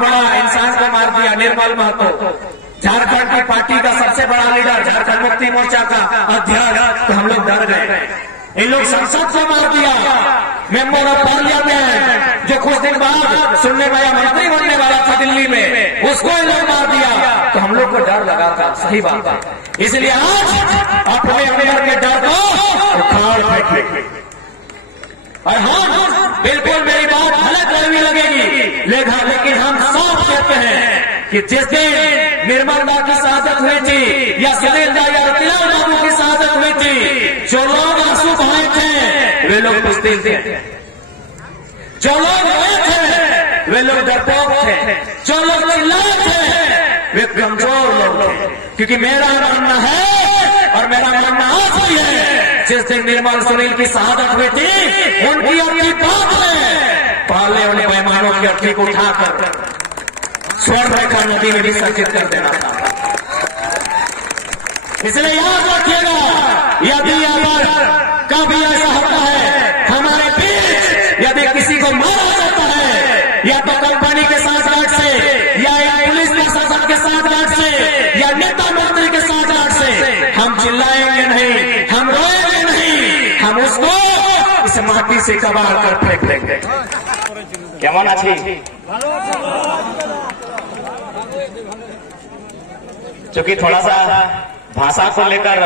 बड़ा इंसान को मार दिया, निर्मल महतो, झारखंड की पार्टी का सबसे बड़ा लीडर, झारखंड मुक्ति मोर्चा का अध्यक्ष। तो हम लोग डर गए। इन लोग संसद को मार दिया, मेंबर ऑफ पार्लियामेंट जो कुछ दिन बाद सुनने वाला मंत्री बनने वाला था दिल्ली में, उसको इन लोग मार दिया। तो हम लोग को डर लगा था, सही बात है। इसलिए आज अपने अंदर के डर को उखाड़ फेंके। और हाँ, बिल्कुल मेरी बात गलत नहीं लगेगी, लेकिन हम साफ कहते हैं कि जिस दिन निर्मल दा की शहादत हुई थी या सुनील दा या रतिलाल बाबू की शहादत हुई थी, जो लोग आंसू बहाए थे वे लोग बुज़दिल थे, जो लोग रोए थे वे लोग डरपोक थे, जो लोग चिल्लाए थे वे कमजोर लोग थे। क्योंकि मेरा मानना है और मेरा मानना आज भी है, जिस दिन निर्मल सुनील की शहादत हुई थी, उनकी अपनी बात में पहले उन पैमानों की अर्थी को उठाकर स्वर्ण रेखा नदी में विसर्जित कर देना था। इसलिए याद रखिएगा, यदि अगर कभी ऐसा होता है हमारे बीच, यदि किसी को मारा जाता है या तो कंपनी के साथ से या पुलिस प्रशासन के साथ से या नेता मंत्री के साथ से, हम चिल्लाएंगे नहीं, हम रोएंगे नहीं, हम उसको इस माटी से कबाड़ कर फेंक देंगे। क्या माना छी? चूंकि थोड़ा सा भाषा को लेकर,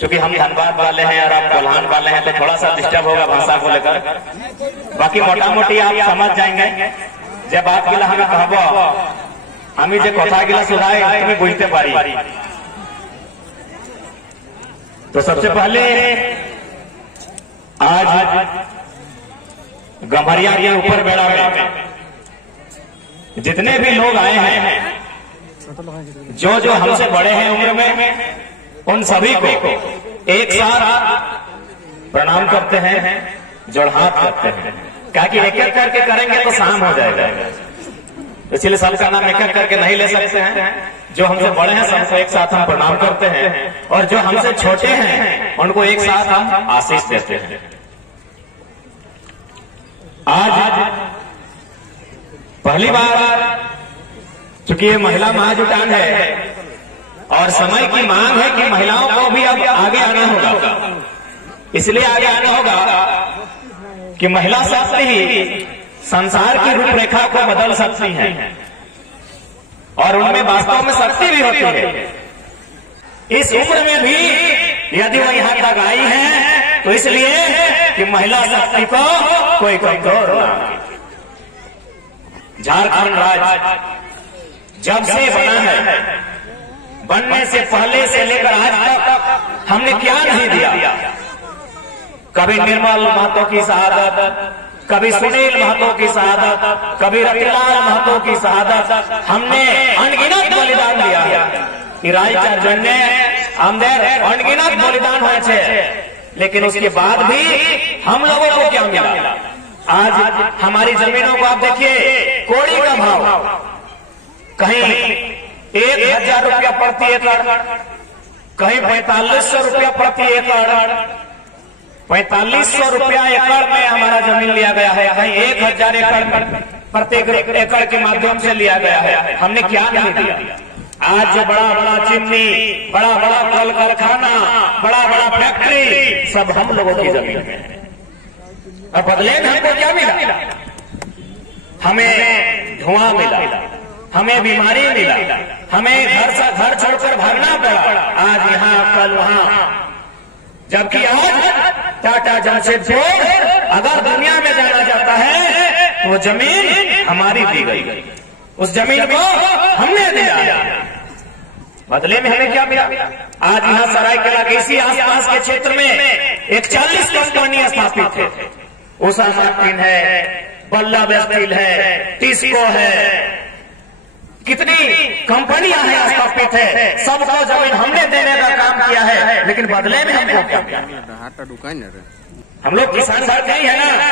चूंकि हम धनबाद वाले हैं और आप कोल्हान वाले हैं, तो थोड़ा सा डिस्टर्ब होगा भाषा को लेकर। बाकी मोटा मोटी आप समझ जाएंगे। जब बात गिला हमें कहब, हमें जो कथा गिला सुधाए तुम्हें बुझते पारी। तो सबसे पहले आज गम्हरिया के ऊपर बेड़ा में जितने भी लोग आए हैं, जो हमसे बड़े हैं उम्र में, उन सभी को एक साथ प्रणाम करते हैं, जोड़हात करते हैं। क्या कि एक एक करके करेंगे तो शाम हो जाएगा, इसलिए सबका नाम एक एक करके नहीं ले सकते हैं। जो हमसे बड़े हैं सबको एक साथ हम प्रणाम करते हैं, और जो हमसे छोटे हैं उनको एक साथ हम आशीष देते हैं। आज पहली बार, चूंकि ये महिला महाजुटान है और समय की मांग है कि महिलाओं को भी अब आगे आना होगा, इसलिए आगे आना होगा कि महिला शक्ति ही संसार की रूपरेखा को बदल सकती है और उनमें वास्तव में शक्ति भी होती है। इस उम्र में भी यदि वो यहाँ तक आई है तो इसलिए कि महिला शक्ति को कोई कमजोर ना। झारखंड राज्य जब से बना है, बनने से पहले से लेकर आज तक हमने क्या नहीं दिया। कभी निर्मल महतो की शहादत, कभी सुनील महतो की शहादत, कभी रतिलाल महतो की शहादत, हमने अनगिनत बलिदान दिया। रायचार जन्ने आमदेर अनगिनत बलिदान हुए थे, लेकिन उसके बाद भी हम लोगों को क्या मिला? आज हमारी जमीनों को आप देखिए, कोड़ी का भाव कहीं 1000 रुपया प्रति एकड़, कहीं 4500 रुपया प्रति एकड़, 4500 रुपया एकड़ में हमारा जमीन लिया गया है, कहीं 1000 एकड़ प्रत्येक एकड़ के माध्यम से लिया गया है। हमने क्या नहीं दिया? आज जो बड़ा बड़ा चिमनी, बड़ा बड़ा कल कारखाना, बड़ा बड़ा फैक्ट्री, सब हम लोगों की जमीन में है। और बदले में हमको क्या मिला? हमें धुआं मिला, हमें बीमारी मिला, हमें घर से घर छोड़कर भागना पड़ा, आज यहाँ कल वहां। जबकि आज टाटा जमशेदपुर अगर दुनिया में जाना जाता है तो जमीन हमारी दी गई, उस जमीन को हमने दिया, बदले में हमें क्या मिला? आज यहाँ सरायकेला के इसी आसपास के क्षेत्र में एक 40 कंपनी स्थापित है। उषा मार्टिन है, बल्लभ स्टील है, टिस्को है, कितनी कंपनियां हैं स्थापित है, सबको जमीन हमने देने का काम किया है, लेकिन बदले में हमको क्या किया? हम लोग किसान भाई नहीं है ना।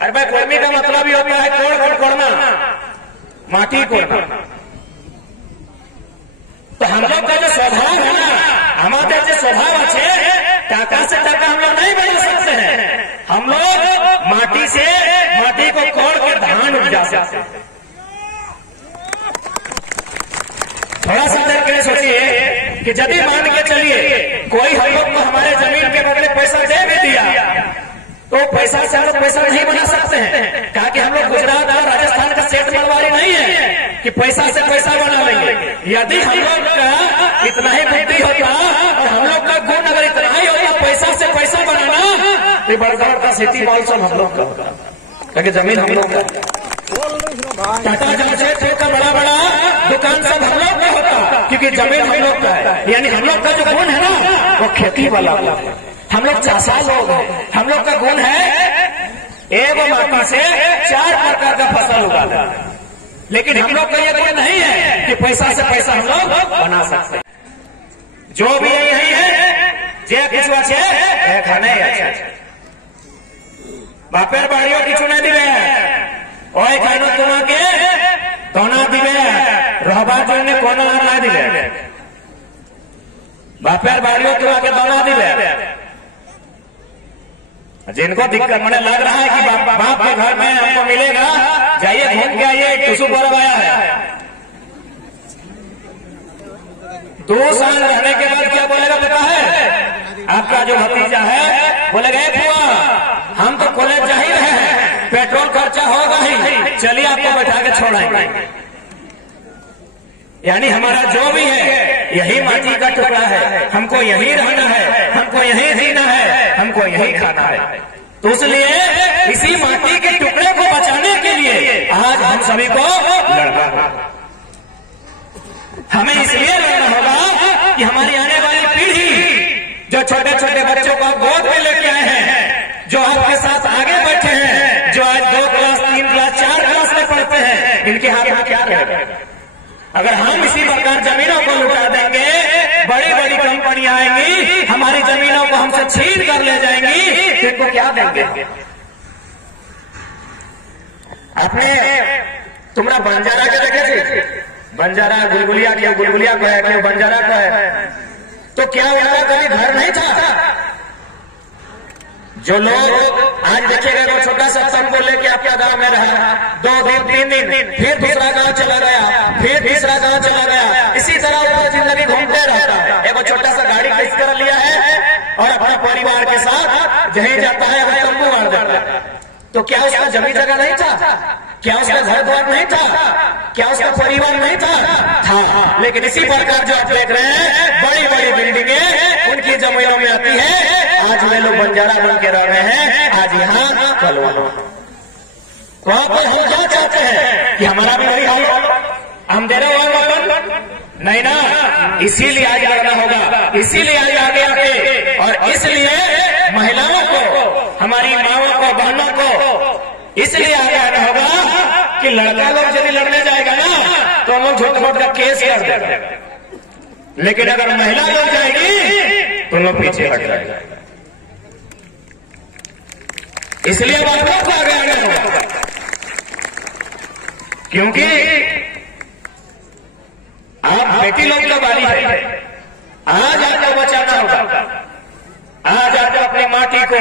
अरे भाई, कोई का मतलब ही होता है कोड़ना, माटी कोड़ना। तो हम लोग का जो स्वभाव है ना, हमारे जो स्वभाव अच्छे, टाका से टाका हम लोग नहीं बना सकते हैं। हम लोग माटी से माटी को कोड़ कर धान उपजा सकते हैं। थोड़ा सा देर के लिए सोचिए कि यदि मान के चलिए कोई हम लोग को हमारे जमीन के बदले पैसा दे भी दिया, तो पैसा से हम लोग पैसा नहीं बना सकते हैं। कहा कि हम लोग गुजरात और राजस्थान का सेठ मारवाड़ी नहीं है कि पैसा से पैसा बना लेंगे। यदि हम लोग का इतना ही बुद्धि होता और हम लोग का गुण अगर इतना ही होता पैसा से पैसा बनाना, तो बड़गढ़ का सिटी मॉल सब हम लोग का होता, क्योंकि जमीन हम लोग का, टाटा जमशेदपुर का बड़ा बड़ा दुकान सब हम लोग का होता, क्योंकि जमीन हम लोग का है। यानी हम लोग का जो गुण है ना वो खेती वाला, हम लोग चासा लोग हैं। हम लोग का गुण है एक माटी से 4 प्रकार का फसल उगाना, लेकिन हम लोग का ये गुण नहीं है कि पैसा से पैसा हम लोग बना सकते। जो भी यही है जे किसवा छे खाने बापेर बाड़ियों की चुने दिवे ओए खानो तुम्हारे कोना दिवे रहबा जोने कोना ना दिवे बापेर बाड़ियों तुम्हारे दोना दिवे। जिनको दिक्कत मैंने लग रहा है कि बाप के घर में हमको मिलेगा, जाइए घूम के आइए, टुसू पर्व आया है। 2 साल रहने के बाद क्या बोलेगा पता है? आपका जो भतीजा है बोलेगा बुआ हम तो कॉलेज जा ही रहे हैं, पेट्रोल खर्चा होगा ही, चलिए आपको बैठा के छोड़ाएंगे। यानी हमारा जो भी है यही माटी का टुकड़ा है, हमको यही रहना है, हमको यही जीना है, हमको यही खाना है। तो इसलिए इसी माटी के टुकड़े को बचाने के लिए आज हम सभी को लड़ना होगा। हमें इसलिए लड़ना होगा कि हमारी आने वाली पीढ़ी जो छोटे छोटे बच्चों को गोद में लेके आए हैं, जो आपके साथ आगे बैठे हैं, जो आज 2 क्लास 3 क्लास 4 क्लास में पढ़ते हैं, इनके हाथ में क्या रहेगा? अगर हम इसी प्रकार जमीनों को लुटा देंगे, बड़ी बड़ी कंपनियां आएंगी, हमारी जमीनों को हमसे छीन कर ले जाएंगी, तो इनको क्या देंगे? आपने तुमरा बंजारा के देखे थे? बंजारा गुलगुलिया क्यों गुलगुलिया को है, क्यों बंजारा को है? तो क्या उनका कभी घर नहीं था? जो लोग आज देखिएगा वो छोटा सा तंबू लेके आपका गांव में रहा, 2 दिन 3 दिन, फिर दूसरा गांव चला गया, फिर तीसरा गांव चला गया, इसी तरह वो जिंदगी घूमते रहता है। एक छोटा सा गाड़ी किस कर लिया है और अपने परिवार के साथ जहीं जाता है वो तंबू मार देता है। तो क्या उसका जमीन जगह नहीं था? क्या उसका घर द्वार नहीं था? क्या उसका परिवार नहीं था? लेकिन इसी प्रकार जो आप देख रहे हैं बड़ी बड़ी बिल्डिंगें उनकी जमीनों में आती है। आज वे लोग बंजारा बन के रह रहे हैं, आज यहाँ कल वहां। वहां पर हम क्या चाहते हैं कि हमारा भी वही हाल, हम दे रहे हो नहीं ना, इसीलिए आज लड़ना होगा, इसीलिए आज आगे आके, और इसलिए महिलाओं को, हमारी माओं को, बहनों को इसलिए आगे आना होगा कि लड़का लोग यदि लड़ने जाएगा ना तो हम लोग झूठ मूठ का केस कर देगा, लेकिन अगर महिला लोग जाएगी तो लोग पीछे हट जाएगा। इसलिए अब आप लोग को आगे आना होगा, क्योंकि आप बेटी लोग का बारी है। आज आपको बचाना होगा, आज आपको अपनी माटी को,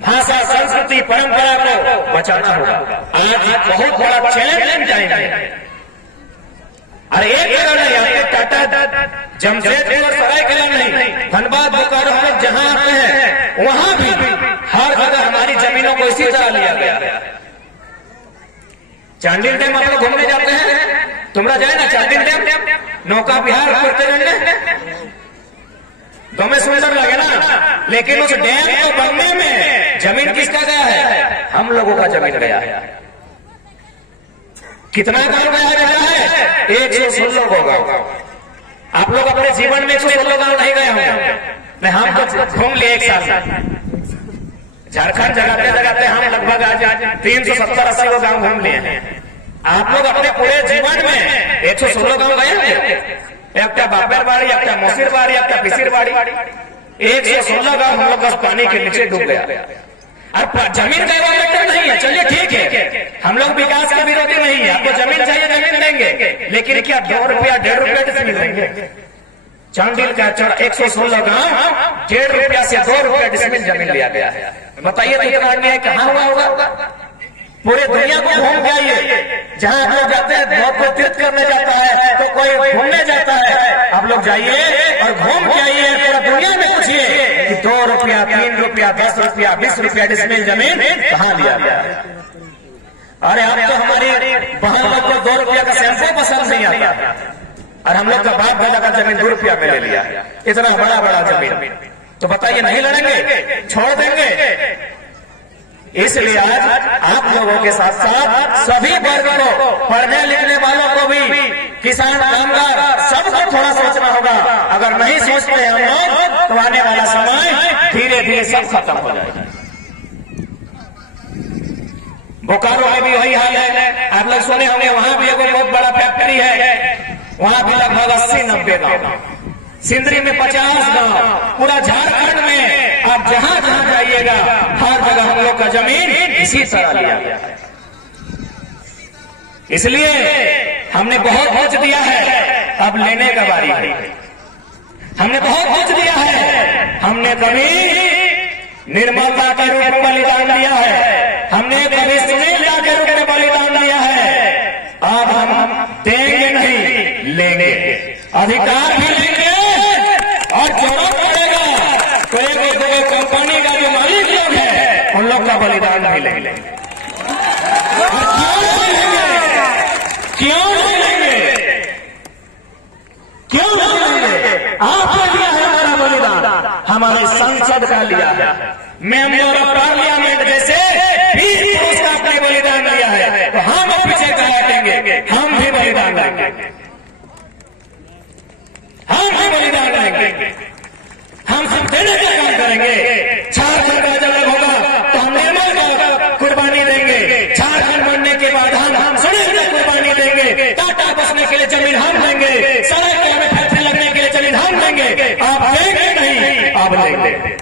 भाषा, संस्कृति, परंपरा को बचाना होगा। आज बहुत बड़ा चैलेंज जाएंगे। अरे एक जगह नहीं, आपके टाटा जमशेदपुर सरायकेला नहीं, धनबाद बोकारो हम लोग जहां आते हैं वहां भी हर जगह हमारी जमीनों को इसी तरह लिया गया। चांडिल डैम आप लोग घूमने जाते हैं, तुमरा जाए ना चांडिल डैम, नौका विहार करते रहने, तो हमें सुंदर लगे ना, लेकिन उस डैम को बनने में जमीन किसका गया है? हम लोगों का जमीन गया है। कितना गांव गया है? 116 गांव। आप लोग अपने जीवन में 116 गांव नहीं गए होंगे, नहीं हम तो घूम लिए एक साल। झारखंड जगाते जगाते हम लगभग आज 370-80 गांव घूम लिए हैं। आप लोग अपने पूरे जीवन में 116 गांव गए होंगे? एक बापेर बाड़ी, एक मोसिर बाड़ी, एक पिसिर बाड़ी, 116 गांव हम लोग बस पानी के नीचे डूब गया। और जमीन का मैटर नहीं है, चलिए ठीक है, हम लोग विकास के विरोधी नहीं है, आपको जमीन चाहिए जमीन देंगे, लेकिन क्या 2 रुपया 1.5 रुपया डिसमिल देंगे? चांडिल का 116 गांव 1.5 रुपया से 2 रुपया डिसमिल जमीन लिया गया है। बताइए तो ये अन्याय कहाँ हुआ होगा? पूरे दुनिया को घूम के आइए, जहां हम लोग जाते हैं, बहुत तीर्थ करने जाता है तो कोई घूमने जाता आप लोग जाइए और घूम के आइए, पूरा दुनिया में पूछिए कि 2 रुपया, 3 रुपया, 10 रुपया, 20 रुपया डिसमिल जमीन कहाँ लिया गया। अरे अब तो हमारी बहन लोग को 2 रुपया का शैम्पू पसंद नहीं आता, और हम लोग का बाप दादा का जमीन 2 रुपया में ले लिया, इतना बड़ा बड़ा जमीन। तो बताइए नहीं लड़ेंगे, छोड़ देंगे? इसलिए आज आप लोगों के साथ साथ सभी वर्ग को, पढ़ने लिखने वालों को भी, किसान, कामगार, सबको थोड़ा सोचना होगा। अगर नहीं सोचते हम लोग तो आने वाला समय धीरे धीरे सब खत्म हो जाएगा। बोकारो में भी वही हाल है, आप लोग सुने होंगे, वहां भी एक बहुत बड़ा फैक्ट्री है, वहां भी लगभग 80-90 गांव, सिंदरी में 50 गांव, पूरा झारखंड में आप जहां जहां जाइएगा हर जगह हम लोग का जमीन इसी तरह लिया गया है। इसलिए हमने बहुत कुछ दिया है, अब लेने का बारी है। हमने बहुत कुछ दिया है, हमने कभी निर्मलता के रूप में बलिदान दिया है, हमने कभी सुनीलता के रूप में बलिदान दिया है। अब हम देंगे नहीं, लेंगे, अधिकार भी लेंगे, और जरूरत पड़ेगा तो एक कंपनी का जो मालिक लोग है उन लोग का बलिदान भी लेंगे। क्यों नहीं लेंगे? क्यों नहीं लेंगे? आपने दिया है हमारा बलिदान, हमारे संसद का लिया है, मेंबर ऑफ पार्लियामेंट जैसे 20 पुरुष का अपने बलिदान दिया है, तो हम पीछे कहा हटेंगे? हम भी बलिदान देंगे, हम भी बलिदान देंगे, हम सब देने का काम करेंगे। झारखंड का जब होगा तो हम निर्मल का कुर्बानी देंगे, झारखंड बनने के बाद हम सुनील का कुर्बानी देंगे, टाटा बसने के लिए जमीन हम देंगे, सड़क के हमें फैक्ट्री लगने के लिए जमीन हम देंगे। आप देंगे नहीं, आप लेंगे।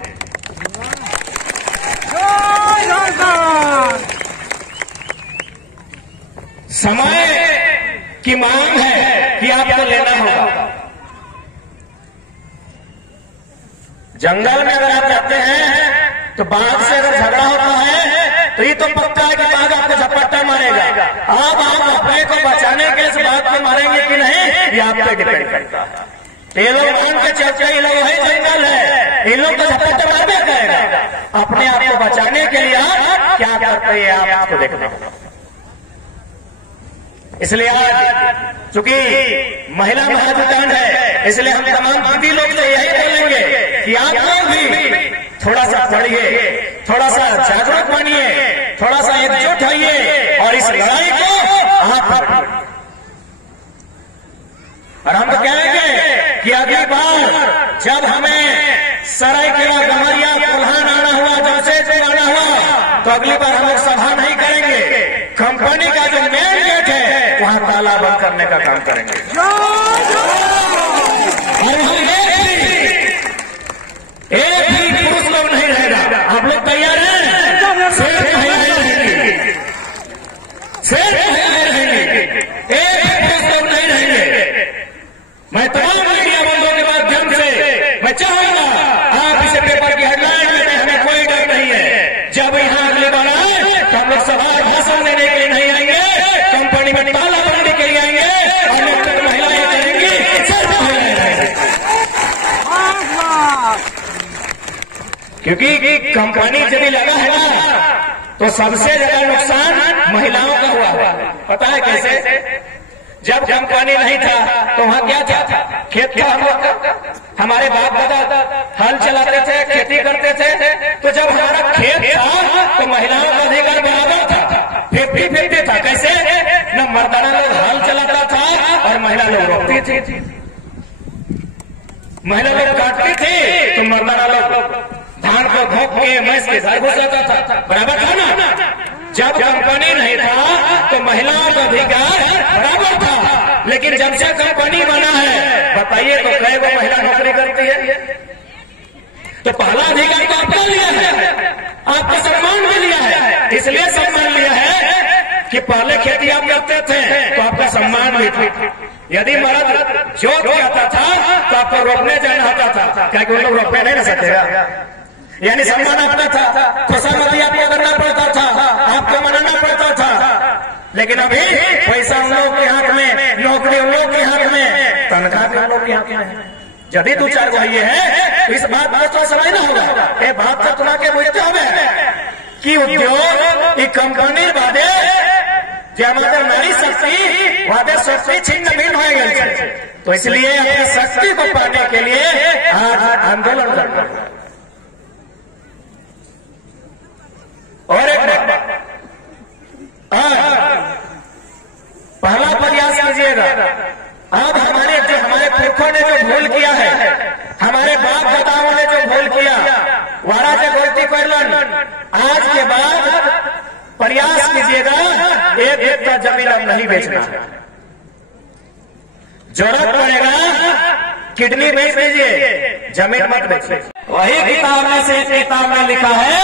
समय की मांग है कि आपको लेना होगा। जंगल में अगर आप जाते हैं तो बाघ से अगर झगड़ा होता है तो ये तो पक्का है कि बाघ आपको झपट्टा मारेगा। आप अपने को बचाने के लिए बाघ को मारेंगे कि नहीं, ये आप पे डिपेंड करता है। ये लोग मान के चलते, ये लोग है जंगल है, इन लोग तो झपट्टा मारना करेगा। अपने आप को बचाने के लिए आप क्या करते हैं, आप आपको देखना होगा। इसलिए आज चूंकि महिला महाधिकार है, इसलिए हम तमाम दीदी लोग से यही बोलेंगे कि आप लोग भी थोड़ा सा पढ़िए, थोड़ा सा जागरूक बनिए, थोड़ा सा एकजुट होइए और इस लड़ाई को आप लड़िए। और हम तो कहेंगे कि अगली बार जब हमें सरायकेला, गमरिया, कुल्हान आना हुआ, जमशेदपुर आना हुआ, तो अगली बार हम लोग सभा नहीं करेंगे, कंपनी का जो मेन गेट है वहां ताला बंद करने का काम करेंगे। और हम एक भी पुरुष लोग नहीं रहेगा। आप लोग तैयार हैं? सिर्फ महिलाएं रहेंगी, सिर्फ महिलाएं रहेंगी, एक भी पुरुष लोग नहीं रहेंगे। मैं तमाम मीडिया बंधुओं के माध्यम से मैं चाहूंगा आप इसे पेपर की हेडलाइन में, हमें कोई डर नहीं है। जब यहां अगली बार आए तो हम लोग सभा भाषण देने के लिए नहीं आएंगे, कंपनी में ताला बंदी के लिए आएंगे, और लोग तक महिलाएं करेंगी, सिर्फ महिलाएं रहेंगी। क्योंकि कंपनी जब लगा है ना तो सबसे ज्यादा नुकसान महिलाओं का हुआ है। पता है कैसे? जब कंपनी नहीं था तो वहां क्या था? खेत था हम लोग का, हमारे बाप दादा हल चलाते थे, खेती करते थे। तो जब हमारा खेत था तो महिलाओं का अधिकार बराबर था, 50-50 था। कैसे? न मर्दाना लोग हल चलाता था और महिला लोग रोकती थी, महिला लोग काटती थी तो मर्दाना लोग धान को घोंप के भैंस के घर घुस जाता था। बराबर था ना? जब कंपनी नहीं था तो महिलाओं का अधिकार बराबर था, लेकिन जब से कंपनी बना है बताइए तो कई वो महिला नौकरी करती है। तो पहला अधिकार तो आपको लिया है, आपको सम्मान भी लिया है। इसलिए सम्मान लिया है कि पहले खेती आप करते थे तो आपका सम्मान भी था। यदि मर्द जोत जाता था तो आपको रोकने जाना होता था, क्या उन लोग रोकने नहीं रह सकेगा? यानी सम्मान आपका था, खुशामदी आपको करना पड़ता था, आपको मनाना पड़ता था। लेकिन अभी पैसा उन लोग के हाथ में, नौकरी उन लोग के हाथ में, तनख्वाह संस्कार में हम लोग यहाँ क्या है। यदि 2-4 गो ये है तो इस बात को तो समझना होगा। ये बात का तुला के बुझते हो कि उद्योग ये कंपनी बादे हमारे नारी शक्ति वादे शक्ति छिन्न भिन्न हो गए। तो इसलिए अपनी शक्ति को पाने के लिए आज आंदोलन करना। और एक पहला प्रयास कीजिएगा। अब हमारे पुरखों ने जो भूल किया है, हमारे बाप दादाओं ने जो भूल किया, वारा जो गलती कर लन, आज के बाद प्रयास कीजिएगा एक एकड़ जमीन अब नहीं बेचना। जरूरत पड़ेगा किडनी बेच दीजिए, जमीन मत बेचिए। वही किताब में से किताब में लिखा है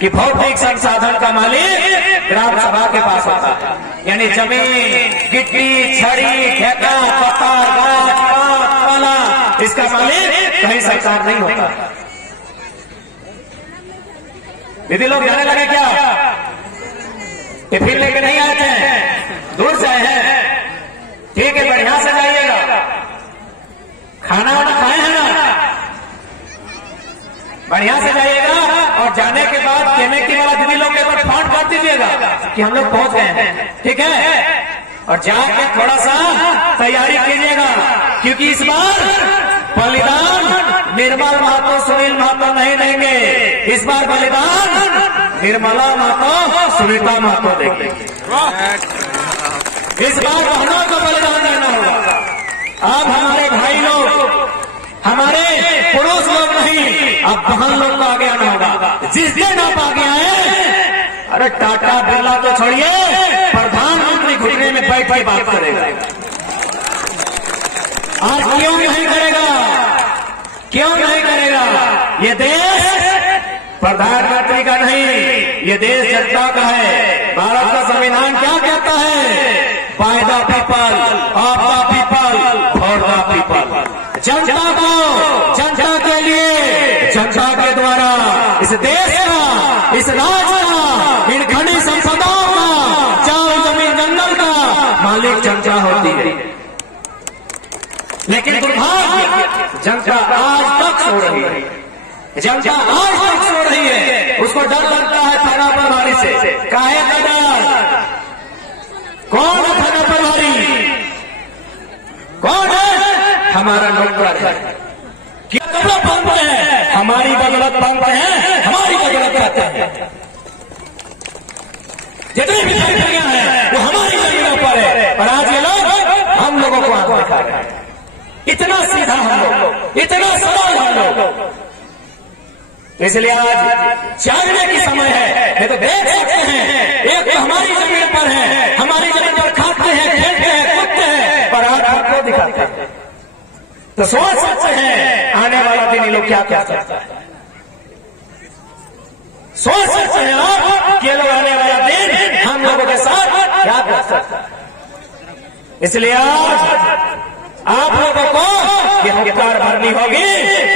कि भौतिक संसाधन का मालिक ग्राम सभा के पास होता है, यानी जमीन, गिट्टी, छड़ी, खेता, पत्ता, गाछ, पाला, इसका मालिक कहीं सरकार नहीं होता। दीदी लोग जाने लगे क्या? टिफिन लेके नहीं आते हैं, दूर से आए हैं। ठीक है, बढ़िया से जाइएगा, खाना वाना खाए हैं ना, बढ़िया से जाइएगा। और जाने के बाद कहने की वाला दीदी लोग के ऊपर फोन कर दीजिएगा कि हम लोग पहुंच गए हैं, ठीक है। और जाके थोड़ा सा तैयारी कीजिएगा, क्योंकि इस बार बलिदान निर्मल महतो, सुनील महतो नहीं देंगे। इस बार बलिदान निर्मला महतो, सुनीता महतो देंगे। इस बार बहनों को बलिदान देना होगा। अब हमारे भाई लोग, हमारे पुरुष लोग नहीं, अब बहन लोग को आगे आना होगा। जिस दिन आप आगे आए, अरे टाटा बिरला तो छोड़िए, प्रधानमंत्री घुटने में बैठ के बात करेगा। आज क्यों नहीं करेगा? क्यों नहीं करेगा? ये देश प्रधानमंत्री का नहीं, ये देश जनता का है। भारत का संविधान क्या कहता है? By the people, of the people, for the people. जनता को, जनता के लिए, जनता के द्वारा इस देश का, इस राज्य का, इन खनिज संपदाओं का, चावल, जमीन, जंगल का मालिक जनता होती है। लेकिन दुर्भाग्य, जनता आज तक सो रही है। जनता आज तक सो रही है। उसको डर लगता है थाना प्रभारी से। काहे का डर? कौन है थाना प्रभारी? कौन है? हमारा नौकर है। क्या कपड़ा पहनते हैं? हमारी बदौलत पहनते हैं, हमारी बदौलत कहते हैं। जितनी भी फैक्ट्रियां हैं वो हमारी जमीनों पर है, और आज ये लोग हम लोगों को आंख दिखा रहे हैं। इतना सीधा हम लोग, इतना सरल हम लोग। इसलिए आज जागने की समय है। नहीं तो देख सकते हैं, एक तो हमारी जमीन पर है, हमारी जमीन पर खाते हैं, खेलते हैं, कूदते हैं, पर आज आपको दिखाते हैं। तो सोच सकते हैं आने वाला दिन ये लोग क्या क्या करता है। सोच सकते हैं आप कि ये लोग आने वाला दिन हम लोगों के साथ क्या कर सकता है। इसलिए आज आप लोगों को ये हथियार भरनी होगी,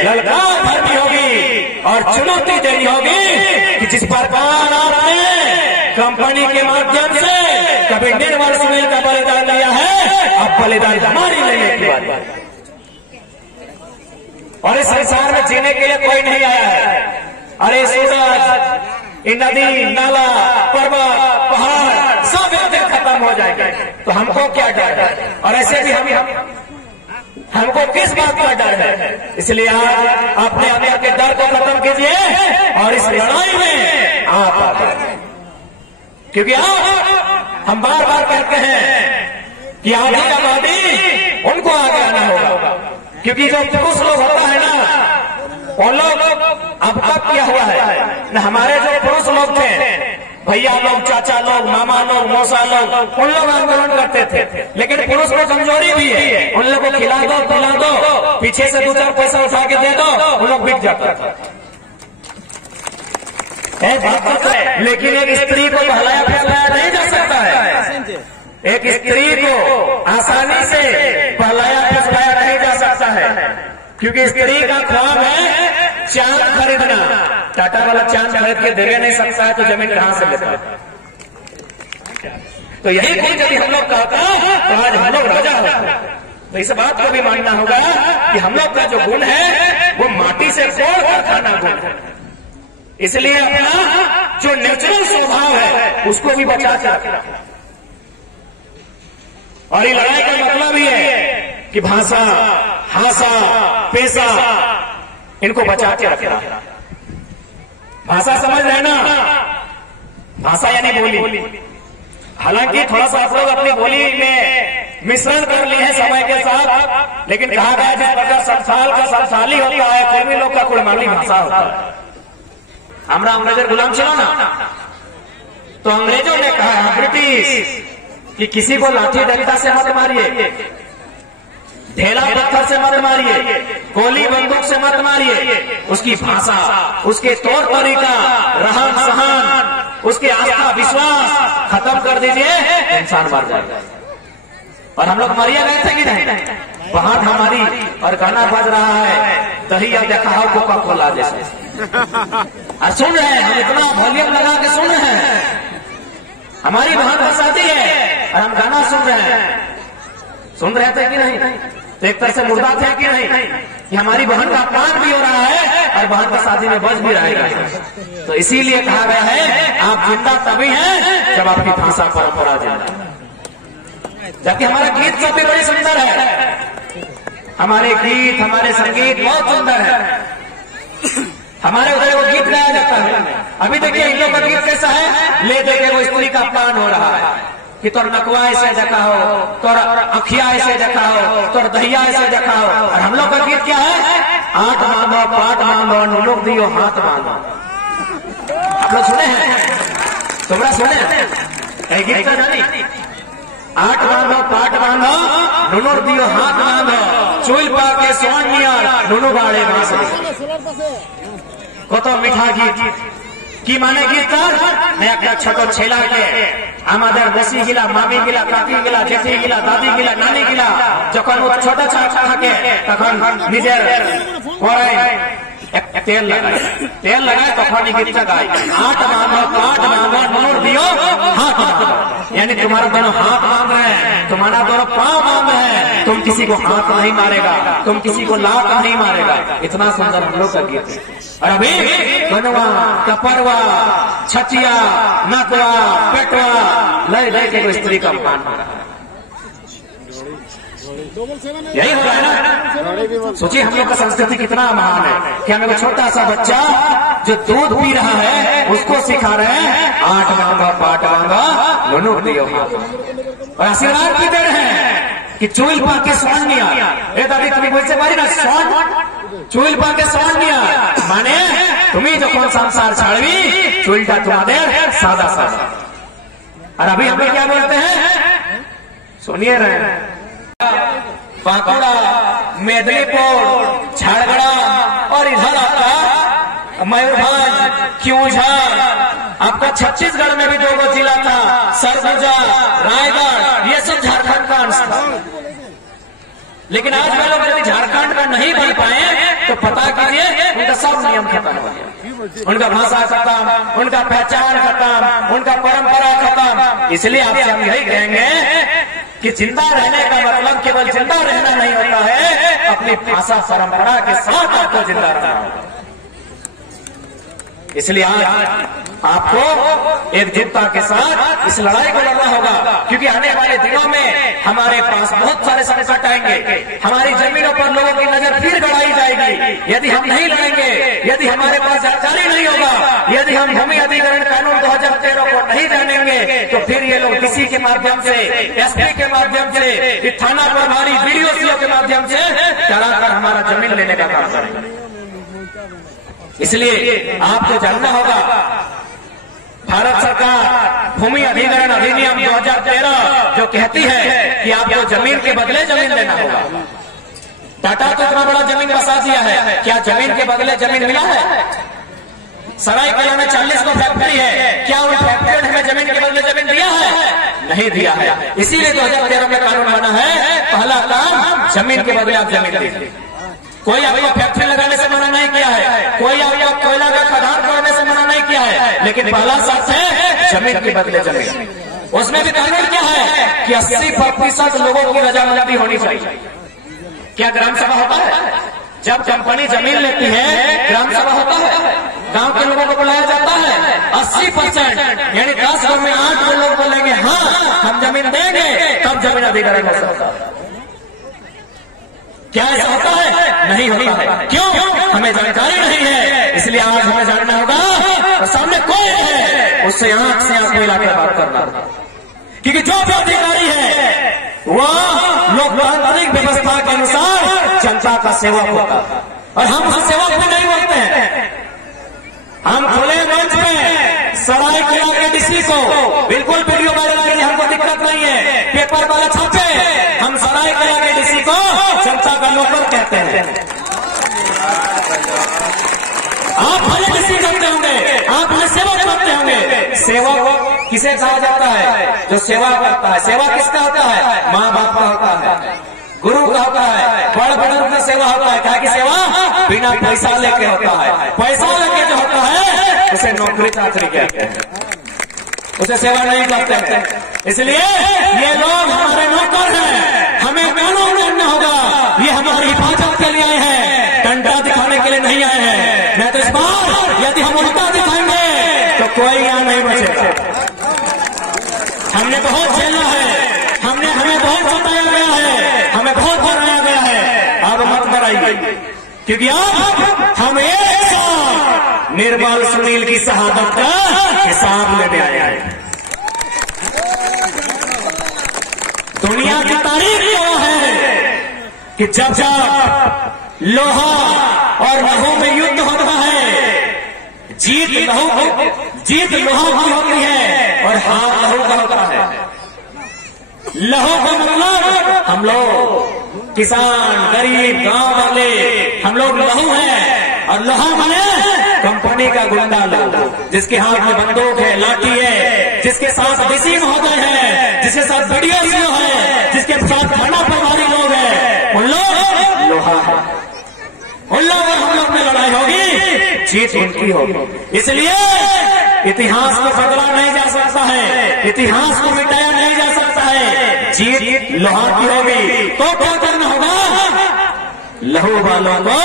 ललकार भरनी होगी, और चुनौती देनी होगी कि जिस प्रकार आपने कंपनी के माध्यम से कभी निर्मल सुनील का बलिदान दिया है, अब बलिदान हमारी लेने की बात है। और इस संसार में जीने के लिए कोई नहीं आया है। अरे सूरज, नदी, नाला, पर्वत, पहाड़ सब एक दिन खत्म हो जाएंगे, तो हमको क्या डर है? और ऐसे भी हमको किस बात का डर है? इसलिए आज अपने अंदर के डर को खत्म कीजिए और इस लड़ाई में आप आ गए। क्योंकि हम बार बार कहते हैं कि आगे का वादी उनको आगे आना होगा। क्योंकि जो पुरुष लोग होता है ना, उन लोग अब तक किया हुआ है न। हमारे जो पुरुष लोग थे, भैया लोग, चाचा लोग, मामा लोग, मौसा लोग, उन लोग आंदोलन करते थे। लेकिन पुरुष को कमजोरी भी है, उन लोगों को खिला दो, पिला दो, पीछे से 2-4 पैसा उठा के दे दो, उन लोग बिक जाते थे। लेकिन एक स्त्री को बहलाया फुसलाया नहीं जा सकता है। एक स्त्री को आसानी से बहलाया फुसलाया नहीं जा सकता है, क्योंकि स्त्री का ख्वाब है चांद खरीदना। टाटा वाला चांद खरीद के दे नहीं सकता है, तो जमीन कहां से लेता है? तो यही कुछ यदि हम लोग कहता तो आज हम लोग राजा होते। तो इस बात को भी मानना होगा कि हम लोग का जो गुण है वो माटी से तोड़ कर खाना गुण है। इसलिए अपना जो नेचुरल स्वभाव है उसको भी बचा के रखना। और ये लड़ाई का मतलब ही है कि भाषा, हासा, पेशा इनको बचा के रखना। भाषा समझ रहे ना, भाषा यानी बोली। हालांकि थोड़ा सा आप लोग अपनी बोली में मिश्रण कर लिए हैं समय के साथ, लेकिन कहा गया जिस प्रकार संथाल का संथाली होता है, कुर्मी लोग का कुड़माली भाषा होता है। हमारा अंग्रेजों गुलाम चला ना, तो अंग्रेजों ने कहा ब्रिटिश कि किसी को लाठी डंडा से मत मारिए, ढेला पत्थर से मत मारिए, गोली बंदूक से मत मारिए, उसकी भाषा, उसके तौर तरीका, रहन सहन, उसके आस्था विश्वास खत्म कर दीजिए, इंसान मर जाएगा। और हम लोग मरिया गए थे कि नहीं? बात हमारी और गाना बज रहा है दही या देखाओ कोका कोला जैसे, और सुन रहे हैं हम, इतना वॉल्यूम लगा के सुन रहे हैं। हमारी बहन का शादी है और हम गाना सुन रहे हैं। सुन रहे थे कि नहीं? तो एक तरह से मुर्दा थे कि नहीं कि हमारी बहन का अपमान भी हो रहा है और बहन का शादी में बज भी रहेगा। तो इसीलिए कहा गया है आप जिंदा तभी हैं जब आपकी भाषा परंपरा जिंदा है। जबकि हमारा गीत सब भी बड़े सुंदर है, हमारे गीत, हमारे संगीत बहुत सुंदर है। हमारे उधर वो गीत गाया जाता है। अभी देखिए इन लोग का गीत कैसा है, ले दे के वो स्त्री का अपमान हो रहा है कि तोर नकवा ऐसे देखा हो, तोर अखिया ऐसे देखा हो, तोर दहिया ऐसे देखा हो। और हम लोग का गीत क्या है? आठ बांधो, पाट बांधो, नुनुक दियो, हाथ बांधो। आप लोग सुने हैं? तुमरा सुने गीत का जानी? आठ बांधो, पाट बांधो, नुनुक दियो, हाथ बांधो, चूल पा के सोनिया नुनु बाड़े बांस কত মিঠা গীত কি মানে গীত একটা ছোট ছেলেকে আমাদের বসি গিলা, মামি গিলা, কাকি গিলা, জেঠি গিলা, দাদি গিলা, নানি গিলা যখন ও ছোট থাকে তখন নিজের পরে তেল লাগায় তখন এই গীতটা গায়, हाथ बांधो, पाट बांधो, नुनुर दियो, हाथ बांधो। यानी तुम्हारा दोनों हाथ बांध रहे हैं, तुम्हारा दोनों पांव बांध रहे हैं, तुम किसी को हाथ नहीं मारेगा, तुम किसी को लात नहीं मारेगा। इतना सुंदर हम लोग का गीत है। और अभी कनवा, कपरवा, छचिया, नकवा, पेटवा लय लय के स्त्री का अपमान हो रहा है। यही हो रहा है ना। सोचिए हम लोग का संस्कृति कितना महान है कि हमें वो छोटा सा बच्चा जो दूध पी रहा है उसको सिखा रहे हैं आठ बांधो, पाट बांधो, नुनु दियो, हाथ। और आशीर्वाद भी दे रहे हैं कि चूल पा के सोन निया, ए दादी तुम्हें बोलते पारी ना सोन, चूल पा के सोन निया माने तुम्हें जो कौन संसार छाड़वी चूलटा तुम्हारे सादा सादा। और अभी हम लोग क्या बोलते हैं? सुनिए रहे बांकुड़ा, मेदिनीपुर, झारगड़ा और इधर आपका मयूरभंज, क्योंझर, आपका छत्तीसगढ़ में भी 2 जिला था, सरगुजा, रायगढ़, ये सब झारखंड का अंश था। लेकिन आज वे लोग यदि झारखंड का नहीं बन पाए तो पता कीजिए उनका सब नियम खत्म हो गया, उनका भाषा खत्म, उनका पहचान खत्म, उनका परंपरा खत्म। इसलिए आपसे हम यही कहेंगे कि जिंदा रहने का मतलब केवल जिंदा रहना नहीं होता है, अपनी भाषा परंपरा के साथ आपको जिंदा रहना होगा। इसलिए आज आपको एकजुटता के साथ इस लड़ाई को लड़ना होगा, क्योंकि आने वाले दिनों में हमारे पास बहुत सारे संकट आएंगे, हमारी जमीनों पर लोगों की नजर फिर गड़ाई जाएगी। यदि हम नहीं लड़ेंगे, यदि हमारे पास जानकारी नहीं होगा, यदि हम भूमि अधिग्रहण कानून 2013 को नहीं जानेंगे, तो फिर ये लोग किसी के माध्यम से, एसपी के माध्यम से, थाना प्रभारी, बीडीओ के माध्यम से चलाकर हमारा जमीन लेने का काम करेंगे। इसलिए आपको जानना होगा, भारत सरकार भूमि अधिग्रहण अधिनियम 2013 जो कहती है कि आपको जमीन के बदले जमीन देना होगा। टाटा तो इतना बड़ा जमीन बसा दिया है, क्या जमीन के बदले जमीन मिला है? सरायकेला में 40 को फैक्ट्री है, क्या उन फैक्ट्री ने हमें जमीन के बदले जमीन दिया है? नहीं दिया है। इसीलिए 2013 में कानून बना है, पहला काम जमीन के बदले आप जमीन दीजिए। कोई आपको फैक्ट्री लगाने से मना नहीं किया है, कोई आपको कोयला का खदान करने से मना नहीं किया है, लेकिन पहला शर्त है जमीन के बदले जमीन। उसमें भी कानून क्या है कि 80% लोगों की रजामंदी होनी चाहिए। क्या ग्राम सभा होता है? जब कंपनी जमीन लेती है ग्राम सभा होता है, गांव के लोगों को बुलाया जाता है। 80% यानी 10 गांव में 8 लोग बोलेंगे हाँ हम जमीन देंगे, तब जमीन अधिग्रहण हो सकता है। क्या ऐसा होता है? नहीं होता है। क्यों? हमें जानकारी नहीं है, इसलिए आज हमें जानना होगा। और सामने कोई है उससे आंख से आंख मिलाकर बात करना, क्योंकि जो भी अधिकारी है वह लोकतांत्रिक व्यवस्था के अनुसार जनता का सेवक होता है, और हम उस सेवक में नहीं बोलते हैं। हम खुले मंच में सरायकेला के डीसी को बिल्कुल वीडियो वायरल करिए, हमको दिक्कत नहीं है, पेपर वाले छापे, हम सरायकेला के डीसी को जनता का नौकर कहते हैं। आप भले डीसी करते होंगे, आप भले सेवक करते होंगे। सेवक किसे कहा जाता है? जो सेवा करता है। सेवा किसका होता है? माँ बाप का होता है, गुरु का होता है, बड़ बुजुर्ग का सेवा होता है। क्या की सेवा? बिना पैसा लेके होता है। पैसा लेके जो होता है उसे नौकरी चाकरी कहते हैं, उसे सेवा नहीं करते। इसलिए ये लोग हमारे नौकर हैं, हमें कानून जानना होगा। ये हमारी हिफाजत के लिए आए हैं, डंडा दिखाने के लिए नहीं आए हैं। मैं तो इस बार यदि हम उल्टा दिखाएंगे तो कोई यहाँ नहीं बचेगा। हमने बहुत झेला है, हमें बहुत सताया गया है, हमें बहुत डराया गया है। अब मत डराइए, क्योंकि अब हम एक साथ निर्मल सुनील की शहादत का हिसाब लेने आए हैं। दुनिया की तारीख वो है कि जब जब लोहा और लहू में युद्ध होता है, जीत लोहा की होती है और हार लहू का होता है। लहू का मतलब हम लोग किसान, गरीब, गांव वाले, हम लोग लहू हैं, और लोहा माने कंपनी का गुंडा लोग, जिसके हाथ में बंदूक है, लाठी है, जिसके साथ डीसी महोदय है, जिसके साथ बीडीओ है, जिसके साथ थाना प्रभारी लोग हैं, उन लोग लोहा है। उन लोग और हम लोग में लड़ाई होगी, जीत उनकी होगी। इसलिए इतिहास को बदला नहीं जा सकता है, इतिहास को मिटाया नहीं जा सकता है। जीत लोहा की होगी। तो क्या करना होगा? लहू वालों को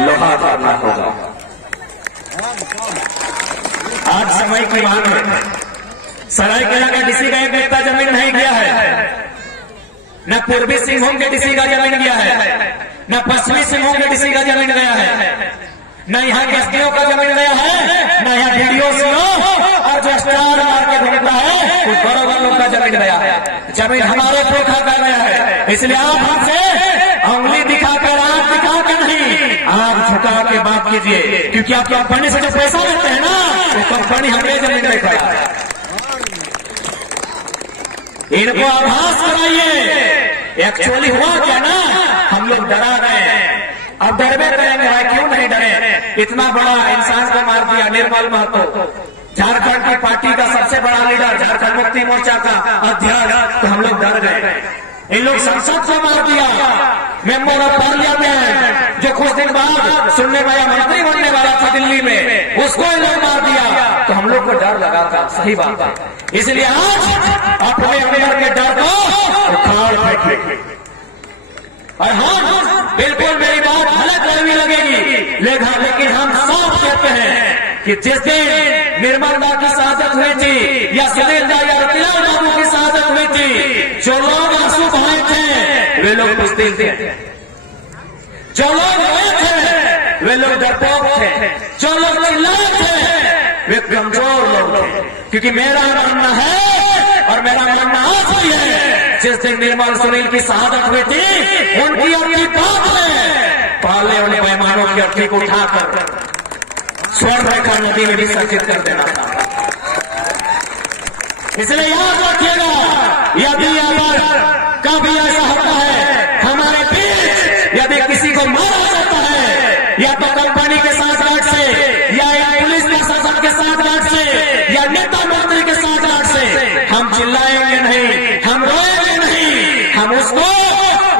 लोहा करना होगा। आज समय की मांग है। सरायकेला का डीसी का एक व्यक्ति जमीन नहीं गया है, न पूर्वी सिंहभूम के डीसी का जमीन गया है, न पश्चिमी सिंहभूम के डीसी का जमीन गया है, न यहाँ के एसडीओ का जमीन गया है, न यहाँ डीडीओ सीओ और जो स्टार मार के घूमता है उस बड़ों वालों का जमीन गया है। जमीन हमारे पोखा का गया है। इसलिए आप हमसे उंगली दिखाकर, आंख दिखाकर नहीं, आंख झुका के बात कीजिए, क्योंकि आप कंपनी से जो पैसा लेते हैं ना, वो कंपनी हमें जमीन नहीं खड़ा है। इनको आभास कराइए। एक्चुअली हुआ क्या ना, हम लोग डरा गए, अब डरबे करेंगे। क्यों नहीं डरे? इतना बड़ा इंसान को मार दिया निर्मल महतो, झारखंड की पार्टी का सबसे बड़ा लीडर, झारखंड मुक्ति मोर्चा का अध्यक्ष, तो हम लोग डर गए। इन लोग संसद को मार दिया, मेंबर ऑफ पार्लियामेंट जो कुछ दिन बाद सुनने वाला मंत्री बनने वाला था दिल्ली में, उसको इन लोग मार दिया, तो हम लोग को डर लगा था। सही बात है। इसलिए आज अपने अंदर के डर को उखाड़ फेंकिए। और हाँ, बिल्कुल मेरी बात गलत नहीं लगेगी, लेकिन हम साफ कहते हैं कि जिस दिन निर्मल दा की शहादत हुई थी, या सुनील दा या रतिलाल बाबू की शहादत हुई थी, जो लोग आंसू बहाए थे वे लोग बुज़दिल थे, जो लोग रोए थे वे लोग डरपोक थे, जो लोग चिल्लाए थे वे कमजोर लोग थे। क्योंकि मेरा मानना है, और मेरा मानना आज भी है, जिस दिन निर्मल सुनील की शहादत हुई थी, उनकी अर्थी बात में पाले वाले मेहमानों की अर्थी को उठाकर स्वर्ण रेखा नदी में विसर्जित कर देना था। इसलिए याद रखिएगा, यदि अगर कभी ऐसा होता है हमारे बीच, यदि किसी को मारा जाता है, या तो कंपनी के साथ गार्ड से, या पुलिस प्रशासन के साथ गार्ड से, या नेता मंत्री के साथ गार्ड से, हम चिल्लाएंगे नहीं, हम रोएंगे नहीं, हम उसको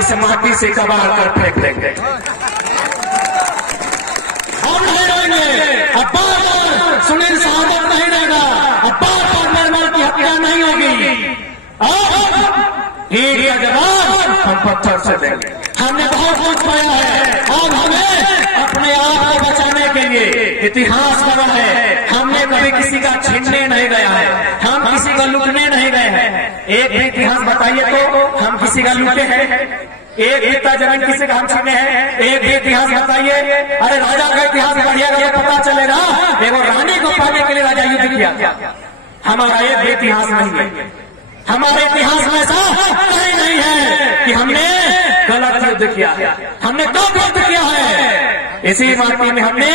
इस माटी से कबाड़ कर फेंक देंगे। हम नहीं रोएंगे। अब बार सुनील शहादत नहीं रहेगा, अब बार निर्मल की हत्या नहीं होगी। अब ईट का जवाब हम पत्थर से देंगे। हमने बहुत कुछ पाया है। अब हमें अपने आप को बचाने के लिए इतिहास बना है। हमने कभी किसी का छीनने नहीं गया है, हम किसी का लूटने नहीं गए हैं। एक भी इतिहास बताइए तो हम किसी का लूटे हैं? एक भी जमीन किसी का हम छीने हैं? एक भी इतिहास बताइए। अरे राजा का इतिहास पढ़िएगा तो पता चलेगा एवं रानी को पाने के लिए राजा युद्ध किया। हमारा एक भी इतिहास नहीं है। हमारे इतिहास में ऐसा नहीं है कि हमने गलत युद्ध किया है। हमने कब युद्ध किया है? इसी माटी में हमने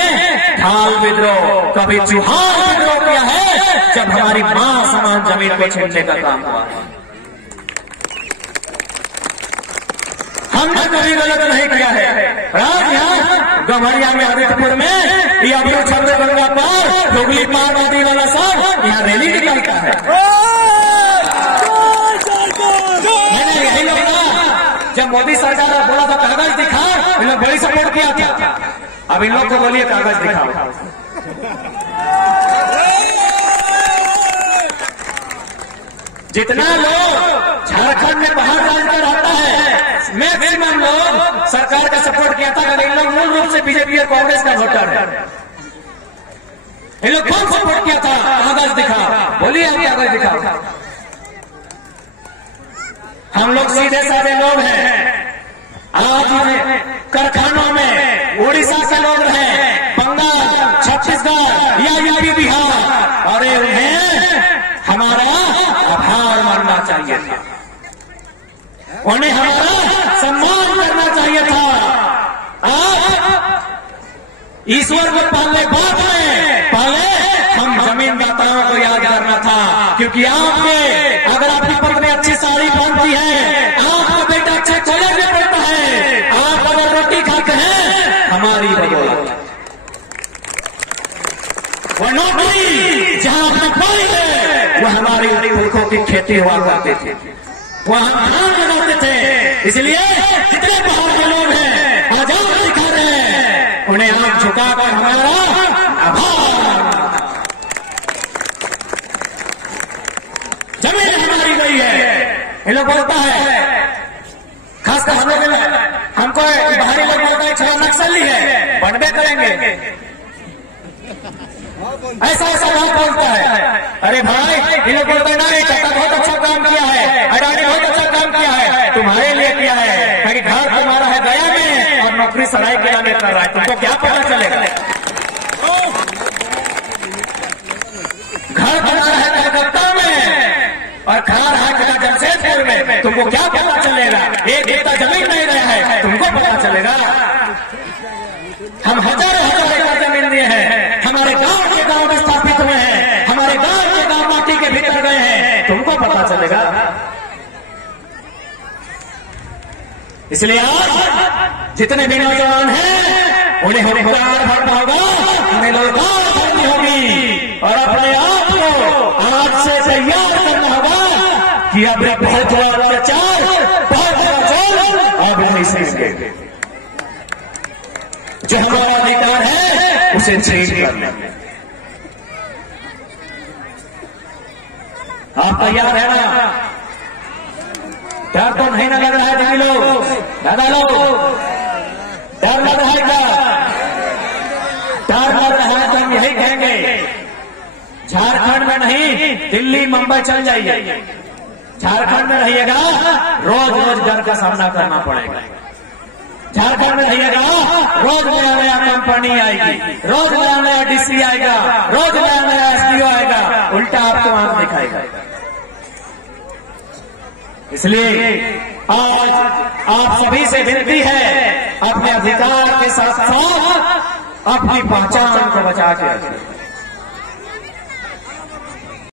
ढाल विद्रोह, कभी चुहार विद्रोह किया है, जब हमारी मां समान जमीन को छीनने का काम हुआ। हमने कभी गलत नहीं किया है। रात यहाँ गमरिया में आदित्यपुर में या छब्बे गंगा पार हुगली पार नदी वाला सब यहाँ रैली निकलता है। मैंने यही बोला, जब मोदी सरकार ने बोला था कागज दिखा, इन लोग बड़ी सपोर्ट किया था। अब इन लोग को बोलिए कागज दिखाओ। जितना लोग झारखंड में बाहर राज्य का रहता है, मैक्सिमम लोग सरकार का सपोर्ट किया था। इन लोग मूल रूप से बीजेपी और कांग्रेस का वोटर है। इन लोग कौन सपोर्ट किया था? कागज दिखा, बोलिए हम कागज दिखा। हम लोग सीधे साधे लोग हैं। आज कारखानों में उड़ीसा के लोग हैं, बंगाल, छत्तीसगढ़ या यूपी, बिहार, और उन्हें हमारा आभार मानना चाहिए था, उन्हें हमारा सम्मान करना चाहिए था। आप ईश्वर को पालने बाद में पहले हम जमीनदाताओं को याद करना था, क्योंकि आपके अगर आपकी पत्नी अच्छी साड़ी पहनती है, आपका बेटा अच्छे कॉलेज में पढ़ता है, आप अगर रोटी खाते हैं, हमारी बदौलत। वो नौकरी जहां आपने पाई है वो हमारी पुरखों की खेती हुआ करते थे, वो हम धान लगाते थे। इसलिए जितने बाहर के लोग हैं आजाद दिखा रहे हैं, उन्हें आंख झुकाकर हमारा आभार। जमीन हमारी गई है। इन लोग बोलता है, खासकर हम लोग हमको बाहरी लोग बोलता है छह नक्सली है, बनबे करेंगे, ऐसा ऐसा लोग बोलता है। अरे भाई इन लोग बोलते हैं नहीं, चाचा बहुत अच्छा काम किया है, अडानी बहुत अच्छा काम किया है, तुम्हारे लिए किया है, क्योंकि घर तुम्हारा है गया में और नौकरी सरायकेला में कर रहा है, तुमको क्या पता चलेगा? घर तुम्हारा है कलकत्ता में और खा रहा है जमशेदपुर में, तुमको क्या पता चलेगा? एक एकड़ जमीन नहीं गया है, तुमको पता चलेगा? हम हजारों एकड़ जमीन दिए हैं, हमारे गांव के गांव में स्थापित हुए हैं, हमारे गांव के गांव माटी के भीतर गए हैं, तुमको पता चलेगा? इसलिए आज जितने भी नौजवान हैं उन्हें हुनर भरना होगा, उन्हें लोकार भरनी होगी और अपने आप को आज से तैयार करना होगा कि अब बहुत बड़ा प्रचार, बहुत बड़ा जोर अब नहीं सकेंगे। जो हमारा अधिकार है उसे छीन कर लेंगे। आप तैयार है ना? डर तो नहीं ना लग रहा है? दीदी लोग, दादा लोग, डर लग रहा है क्या? डर लग रहा है तो हम यही कहेंगे, झारखंड में नहीं दिल्ली मुंबई चल जाइए, झारखंड में रहिएगा रोज रोज डर का सामना करना पड़ेगा। झारखंड में रहिएगा रोज नया नया कंपनी आएगी, रोज नया नया डीसी आएगा, रोज नया नया एसडीओ आएगा, उल्टा आपको आंख दिखाएगा। इसलिए आज आप सभी से विनती है, अपने अधिकार के साथ साथ अपनी पहचान को बचा के रखें।